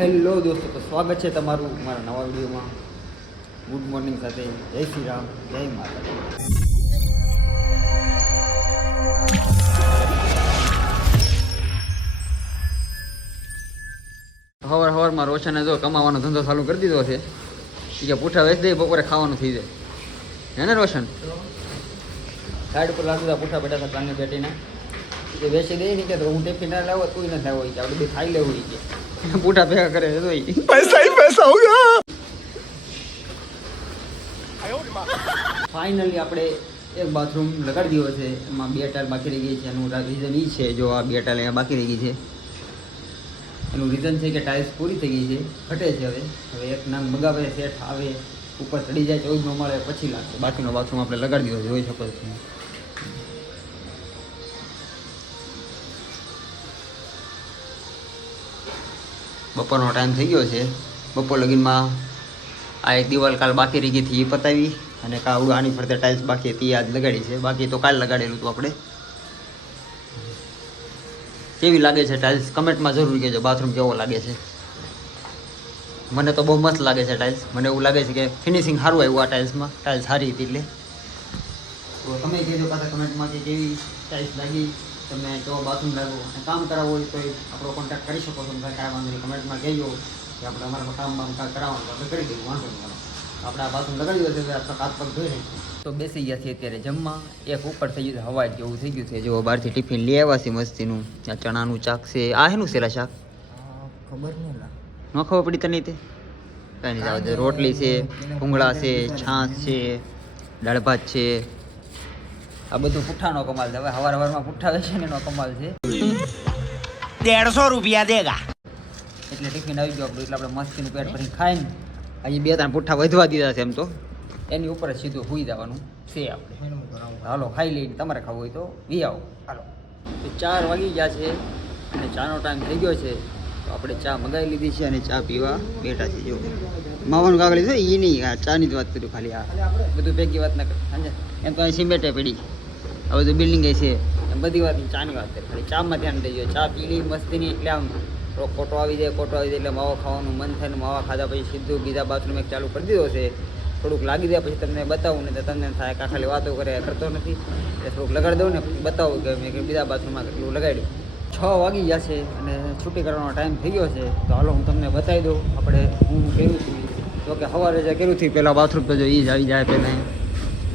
Hello દોસ્તો, તો સ્વાગત છે તમારું મારા નવા વિડીયોમાં. ગુડ મોર્નિંગ સાથે જય શ્રી રામ, જય માતા. સવારમાં રોશને જો કમાવાનો ધંધો ચાલુ કરી દીધો છે. કે પૂઠા વેચ દે, બપોરે ખાવાનું થઈ જાય. હે ને રોશન? સાઈડ ઉપર લાગતા પૂઠા બેઠા હતા કાને બેઠીને. એ વેચી દે ને કે હું ટિફિન ના લાવો તું ન લાવો, કે આપણે બે ખાઈ લેવું કે પૂઠા ભેગા કરે છે. તો પૈસા ही पैसा होगा. ફાઇનલી આપણે એક બાથરૂમ લગાડી દીધો છે. એમાં 2 ટાઇલ બાકી રહી ગઈ છે. એનું રીઝન એ છે, જો આ 2 ટાઇલ અહીંયા બાકી રહી ગઈ છે, એનું રીઝન છે કે ટાઇલ્સ પૂરી થઈ ગઈ છે, ઘટે છે. હવે એક નામ મગાવે, સેટ આવે, ઉપર ચડી જાય, 14 નો મળે પછી લાગશે. બાકીનો બાથરૂમ આપણે લગાડી દીધો, જોઈ શકો છો. બપોરનો ટાઈમ થઈ ગયો છે. બપોર લગીનમાં આ એક દિવાલ કાલ બાકી રહી ગઈ હતી, એ પતાવી, અને કાવડું આની ફરતે ટાઇલ્સ બાકી હતી, આજ લગાડી છે. બાકી તો કાલ લગાડેલું હતું આપણે. કેવી લાગે છે ટાઇલ્સ કમેન્ટમાં જરૂર કહેજો. બાથરૂમ કેવો લાગે છે? મને તો બહુ મસ્ત લાગે છે ટાઇલ્સ. મને એવું લાગે છે કે ફિનિશિંગ સારું આવ્યું આ ટાઇલ્સમાં. ટાઇલ્સ સારી હતી એટલે. તો તમે કહેજો પાછા કમેન્ટમાં કે કેવી ટાઇલ્સ લાગી, તમને કેવો બાથરૂમ લાગ્યો. અને કામ કરાવવું હોય તો આપણો કોન્ટેક્ટ કરી શકો છો. કાંઈ વાંધો નહીં, કમેન્ટમાં કહેજો કે આપણે અમારા કામ કરાવવાનું આપણે કરી દઈએ, વાંધો નહીં. આપણે આ બાથરૂમ લગાડી દો છે, આપણે હાથ પગ ધોઈ નાખીએ. તો બેસી ગયા છીએ અત્યારે જમવા. એક ઉપર થઈ ગયું છે, હવા જેવું થઈ ગયું છે. જો બહારથી ટિફિન લઈ આવ્યા છે મસ્તીનું. આ ચણાનું શાક છે. આ શેનું છે લા શાક? ખબર નહીં લા, ન ખબર પડી તને? તે કાંઈ નહીં, જાવ. રોટલી છે, ભૂંગળા છે, છાશ છે, દાળ ભાત છે. આ બધું પુઠ્ઠાનો કમાલ છે. હવે સવારમાં પુઠ્ઠા વેચે ને એનો કમાલ છે. 150 રૂપિયા દેગા. એટલે ટિફિન આવી ગયો આપણું. એટલે આપણે મસ્તીનું પેટ ભરીને ખાઈને હજી 2-3 પુઠ્ઠા વધવા દીધા છે. એમ તો એની ઉપર જ સીધું સૂઈ જવાનું છે આપણે. હાલો ખાઈ લઈને, તમારે ખાવું હોય તો વી આવો. હાલો. તો 4 વાગી ગયા છે અને ચાનો ટાઈમ થઈ ગયો છે. તો આપણે ચા મંગાવી લીધી છે અને ચા પીવા બેઠા છે. જો માવાનું કાગળી છે એ નહીં, આ ચાની જ વાત કર્યું ખાલી. આ બધું ભેગી વાત ના કરે સમજે. એમ તો અહીં સિમેન્ટે પડી, આ બધું બિલ્ડિંગ છે, એમ બધી વાત ચાની વાત કરે. ખાલી ચામાં ધ્યાન દઈ જાય. ચા પી લી મસ્તીની, એટલે આમ કોટો આવી જાય એટલે માવો ખાવાનું મન થાય ને માવા ખાધા પછી સીધું બીજા બાથરૂમ એક ચાલુ કરી દીધો છે. થોડુંક લાગી જાય પછી તમને બતાવું ને તો તમને થાય કે ખાલી વાતો કરતો નથી, એટલે થોડુંક લગાડી દઉં ને પછી બતાવું કે મેં બીજા બાથરૂમમાં કેટલું લગાડ્યું. 6 વાગી ગયા છે અને છૂટી કરવાનો ટાઈમ થઈ ગયો છે. તો હાલો હું તમને બતાવી દઉં આપણે હું કર્યું છું. તો કે સવારે જે કર્યું હતું પહેલાં બાથરૂમ તો જો એ જ આવી જાય. પહેલાં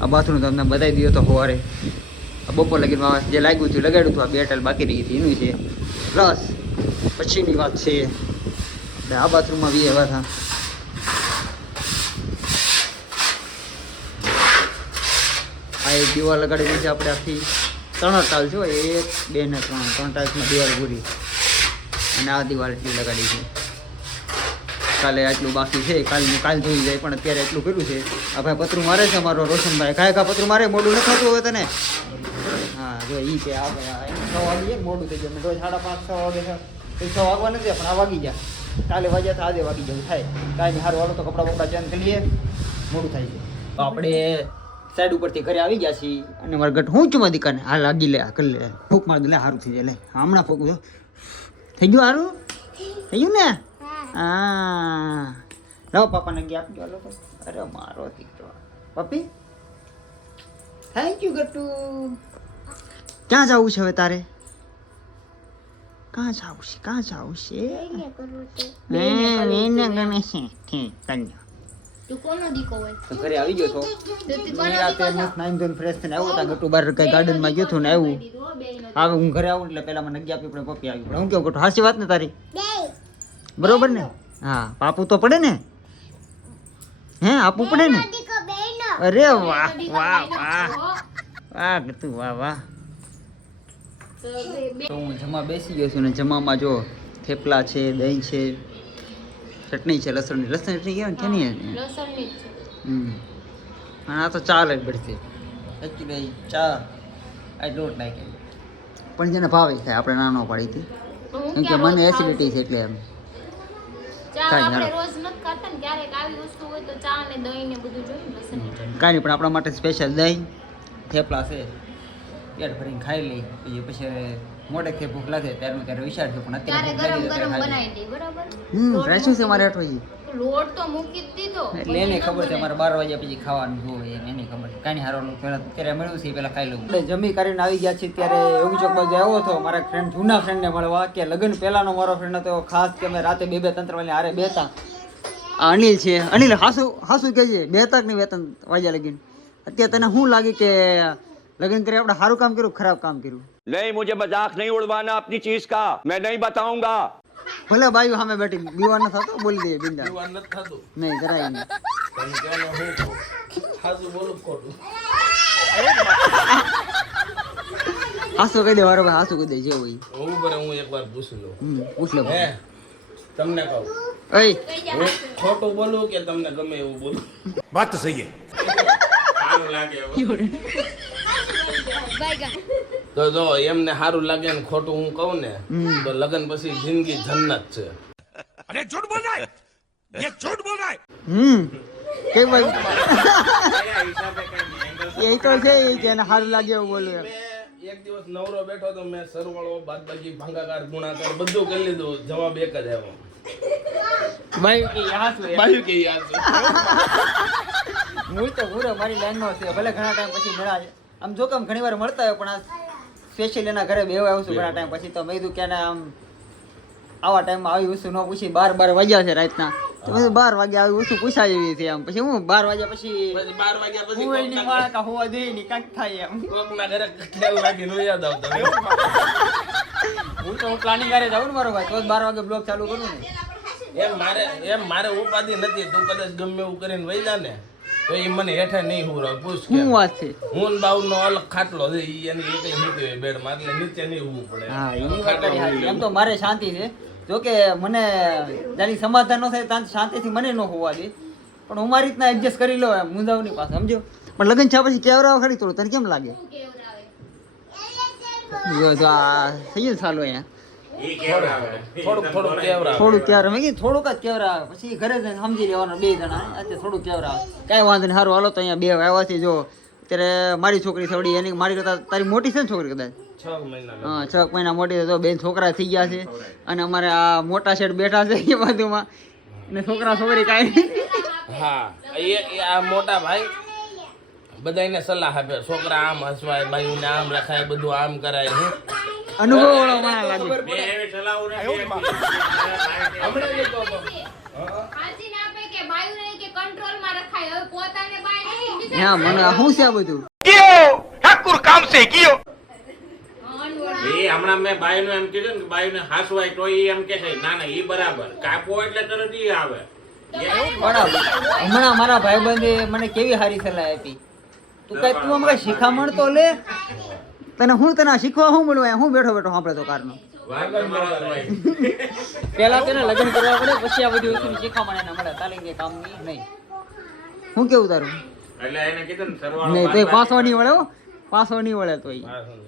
આ બાથરૂમ તમને બતાવી દઈએ. તો સવારે બપોર લગીમાં જે લાગ્યું હતું લગાડ્યું હતું. આ 2 ટાઇલ બાકી રહી હતી એનું છે. પ્લસ પછીની વાત છે, આ બાથરૂમમાં બી એવા હતા. આ એક દિવાલ લગાડી દીધી છે આપણે આખી. 3 ટાઇલ્સ હોય, 1, 2 ને 3 ટાઇલ્સમાં દિવાલ પૂરી. અને આ દિવાલ એટલી લગાડી છે. કાલે આટલું બાકી છે, કાલ જોઈ જાય, પણ અત્યારે એટલું કર્યું છે. આ ભાઈ પતરું મારે છે અમારો રોશનભાઈ. કાંઈ પતરું મારે, મોડું નથી થતું હવે તને? હા જો એ કે આ ભાઈ 6 વાગી જાય, મોડું થઈ જાય. રોજ 5:30 6 વાગે છે. 6 વાગવા નથી પણ આ વાગી ગયા. કાલે વાગ્યા તો આજે વાગી જવું થાય. કાંઈ નહીં, સારું. હાલો તો કપડાં ચેન્જ કરી લઈએ, મોડું થાય છે. તો આપણે સાઈડ ઉપરથી ઘરે આવી ગયા છીએ. અને મારા ગટ હું ચુમા દીકાને હાલ લાગી લે, કરી લે, ફૂક માર દે. લે સારું થઈ જાય. લે હમણાં ફૂક થઈ ગયું. સારું થઈ ગયું ને? હા લાવો પાપાને ગયા આપજો. હાલો તો. અરે મારો દીકરો પપ્પી, થેન્ક યુ ગટ્ટુ. ક્યાં જવું છે હવે તારે? ક્યાં જવું છે? ક્યાં જવું છે? તો ઘરે આવી ગયો તો ફ્રેશ થઈને આવ્યો હતા. ગટ્ટુ બહાર કઈ ગાર્ડનમાં ગયો હતો ને આવ્યું. હવે હું ઘરે આવું એટલે પેલા મને ગયા પીપળે પપ્પી આવી. હું કેવું ગટ્ટુ, હાચી વાત ને તારી? બરોબર ને? હા, પાપું તો પડે ને? હે, આપવું પડે ને? અરે વાહ વાહ વાહ વાહ ગટ્ટુ, વાહ વાહ. તો હું જમવા બેસી ગયો છું ને જમવામાં જો થેપલા છે, દહીં છે, ચટણી છે, લસણની ચટણી કહેવાય કે નહીં? આ તો ચાલે જ પડશે એકચ્યુઅલી. ચા આઈ ડોન્ટ લાઈક ઇટ, પણ જેને ભાવે થાય. આપણે નાનો પાડી હતી કેમ કે મને એસિડિટી છે એટલે એમ કાંઈ નહીં. પણ આપણા માટે સ્પેશિયલ દહીં થેપલા છે, પેટ ભરીને ખાઈ લઈ. પછી મોડેકથી ભૂખ લાગે ત્યારનું ત્યારે વિચારશું પણ ત્યારે અત્યારે ભૂખ ગરમ લાગી ગરમ જાય બનાવી દે બરાબર રાખ્યું છે મારે અઠવાજી લોટ તો મૂકી જ દીધો એટલે એને ખબર છે મારે 12 વાગ્યા પછી ખાવાનું જોઈએ એને ખબર છે કાંઈ હારવાનું પહેલા અત્યારે મળ્યું છે પહેલા ખાઈ લઉં આપણે જમી કરીને આવી ગયા છીએ ત્યારે યોગી ચોક બાજુ આવ્યો હતો મારા ફ્રેન્ડ જૂના ફ્રેન્ડને મળવા કે લગ્ન પહેલાનો મારો ફ્રેન્ડ હતો ખાસ કે અમે રાતે 2-2 3 વાગે હારે બેતા આ અનિલ છે અનિલ હાસુ કે છે બેતા કે નહીં વેતન વાગ્યા લગીન અત્યારે તને શું લાગે કે લગ્ન કરી આપણે સારું કામ કર્યું ખરાબ કામ કર્યું नहीं मुझे मजाक नहीं उड़वाना अपनी चीज का मैं नहीं बताऊंगा ભલે બાયું સામે બેઠી બીવાર ન થતો બોલી દઈએ બિંદા બીવાર નથી થતું નહીં જરાય નહીં પણ ક્યાંનો હું કહું? સાચું બોલું કે ખોટું? હાસુ કહી દે વારો ભાઈ હાસુ કહી દે જે હોય હું બરે હું એકવાર પૂછી લઉં પૂછ લે હે તમને કહું ઓય હું ખોટું બોલું કે તમને ગમે એવું બોલું बात तो सही है સારું લાગે એવું. તો જો એમને સારું લાગે ને ખોટું હું કહું ને તો લગ્ન પછી જિંદગી જન્નત છે. अरे झूठ बोल रहा है ये झूठ बोल रहा है કઈ ભાઈ એ તો છે એ કે એને સારું લાગે એવું બોલું એમ મેં એક દિવસ નવરો બેઠો તો મેં સરવાળો બાદબાકી ભાગાકાર ગુણાકાર બધું કરી લીધું જવાબ એક જ આવ્યો ભાઈ કે હાસુ એમ. બાયું કે યાદ છે. હું તો પૂરો મારી લાઈનનો છે ભલે ઘણા ટાઈમ પછી મળ્યા છે આમ જો કે આમ ઘણી વાર મળતા હોય પણ આ સ્પેશિયલ એના ઘરે બેવા આવું છું ઘણા ટાઈમ પછી તો મેં કીધું કે એને આમ આવા ટાઈમમાં આવી વસ્તુ ન પૂછી 12 વાગ્યા છે રાતના તો પછી 12 વાગે આવી વસ્તુ પૂછાય એવી છે આમ પછી હું 12 વાગ્યા પછી પછી 12 વાગ્યા પછી હું એની માળા કા હોવા દે ની કાંઈક થાય એમ કોકના ઘરે ખ્યાલ લાગીને યાદ આવતા હું તો પ્લાનિંગ કરે જાઉં ને મારો ભાઈ તો 12 વાગે બ્લોગ ચાલુ કરું ને એમ મારે ઉપાધિ નથી તું કદાચ ગમે એવું કરીને વહી જા ને તો એ મને હેઠે નહીં હું રહું પૂછ કે શું વાત છે હું ને બાઉ નો અલગ ખાટલો છે ઈ એની એકલી મૂકી હોય બેડમાં એટલે નીચે નહીં ઊભું પડે હા એની વાત કરી સાચી. એમ તો મારે શાંતિ છે જો કે મને જાની સમાધાન ન થાય ત્યાં શાંતિથી મને ન હોવા દે પણ હું મારી રીતના એડજસ્ટ કરી લો એમ મુંજાવની પાસે સમજો પણ લગ્ન છે પછી કેવરાવ ખરી થોડું તને કેમ લાગે જો તો આ થઈ જ ચાલુ અહીંયા થોડુંક કેવરા થોડુંક કેવરા મેં કીધું થોડુંક જ કેવરા આવે પછી ઘરે જઈને સમજી લેવાનું 2 જણા અત્યારે થોડુંક કેવરા આવે કાંઈ વાંધો નહીં સારું હાલો તો અહીંયા 2 આવ્યા છે જો અત્યારે મારી છોકરી થોડી એની મારી કરતા તારી મોટી છે ને છોકરી કદાચ 6 મહિના હા 6 મહિના મોટી છે તો 2 છોકરા થઈ ગયા છે અને અમારે આ મોટા શેઠ બેઠા છે એ બાજુમાં ને છોકરા છોકરી કાંઈ હા એ આ મોટા ભાઈ બધાને સલાહ આપે છોકરા આમ હસવાય બાયુને આમ રખાય બધું આમ કરાય હું અનુભવ વાળો માણસ લાગે હમણાં જ કહો તો. હાચીને આપે કે બાયું નહીં કે કંટ્રોલમાં રખાય હવે પોતાને બાય નહીં બીજા હા મને આ શું છે આ બધું ठाकुर काम से कियो અનવડ એ હમણાં મેં બાયુને એમ કીધું ને કે બાયુને હાસવાય તો એ એમ કે છે ના ના એ બરાબર કાપવો એટલે તરત ઈ આવે બરાબર હમણાં મારા ભાઈબંધે મને કેવી સારી સલાહ આપી તું આમ કઈ શિખામણ તો લે તને હું તને શીખવા શું મળ્યું હું બેઠો બેઠો સાંભળે તો કારનો વાગર મારો ભાઈ. પહેલા તેને લગ્ન કરવા પડે પછી આ બધી વસ્તુની શીખામણ એને મળે તાલીમ કે કામની નહીં હું કેવું તારું એટલે એને કીધું ને સરવાળો નહીં તો બાદ પાસો નહીં વળે હો પાસો નહીં વળે તો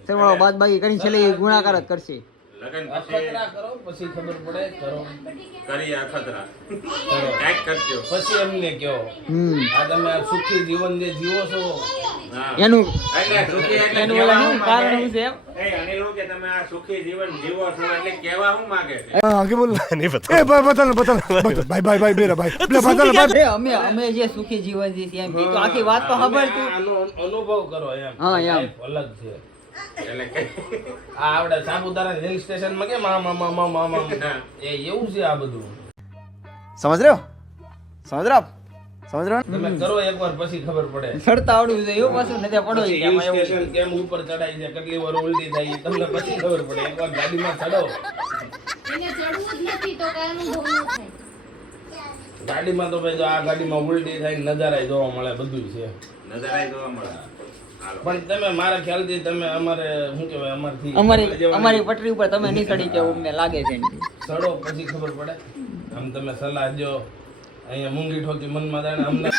સરવાળો બાદ બાકી કરીને છેલ્લે ઈ ગુણાકાર જ કરશે લગન પછી અખતરા કરો પછી ખબર પડે કરો કરી અખતરા કાંઈક કરજો પછી એમને કહો આ તમે આ સુખી જીવન જે જીવો છો હા. એનું એટલે સુખી એટલે એનું કહેવા ઓલા શું શું કારણ માંગે? શું છે એમ એ અનિલ હું કે તમે આ સુખી જીવન જીવો છો એટલે કહેવા શું માંગે છે आगे बोल नहीं पता भाई भाई भाई मेरा भाई અરે અમે જે સુખી જીવન જીવીએ છીએ એમ કીધું. તો આખી વાત તો ખબર તું આનો અનુભવ કરો એમ હા, એમ. Life અલગ છે એટલે કે આ આવડે સાપુતારા હિલ સ્ટેશન માં કે મામા એ એવું છે આ બધું समझ रहे हो समझ रहे हो आप समझ रहे हो તમે કરો એકવાર પછી ખબર પડે સડતા આવડવું જોઈએ એવું પાછું નથી પડો પછી હિલ સ્ટેશન કેમ ઉપર ચડાય છે કેટલી વાર ઉલટી થાય એ તમને પછી ખબર પડે એકવાર ગાડીમાં ચડો એને ચડવું જ નથી તો કઈ અનુભવ ન થાય ગાડીમાં તો ભાઈ જો આ ગાડીમાં ઉલટી થાય નજારા જોવા મળે બધું છે નજરાય જોવા મળે હાલો. પણ તમે મારા ખ્યાલથી તમે અમારે શું કહેવાય અમારથી અમારી પટરી ઉપર તમે નહીં ચડી જાવ અમને લાગે છે ચડો પછી ખબર પડે આમ તમે સલાહ દો અહીંયા મૂંગી ઠોકી મનમાં થાય ને અમને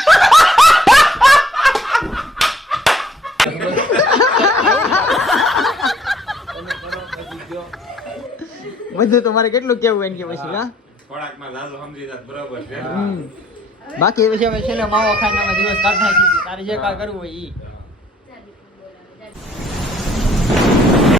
બધું તમારે કેટલું કેવું એમ કે પછી હા ખોરાકમાં ઝાઝો સમજી જાત બરોબર છે બાકી પછી અમે છેલ્લે માવો ખાઈને અમે દિવસ કાઢ નાખી છીએ. તારે જે કાંઈ કરવું હોય ઈ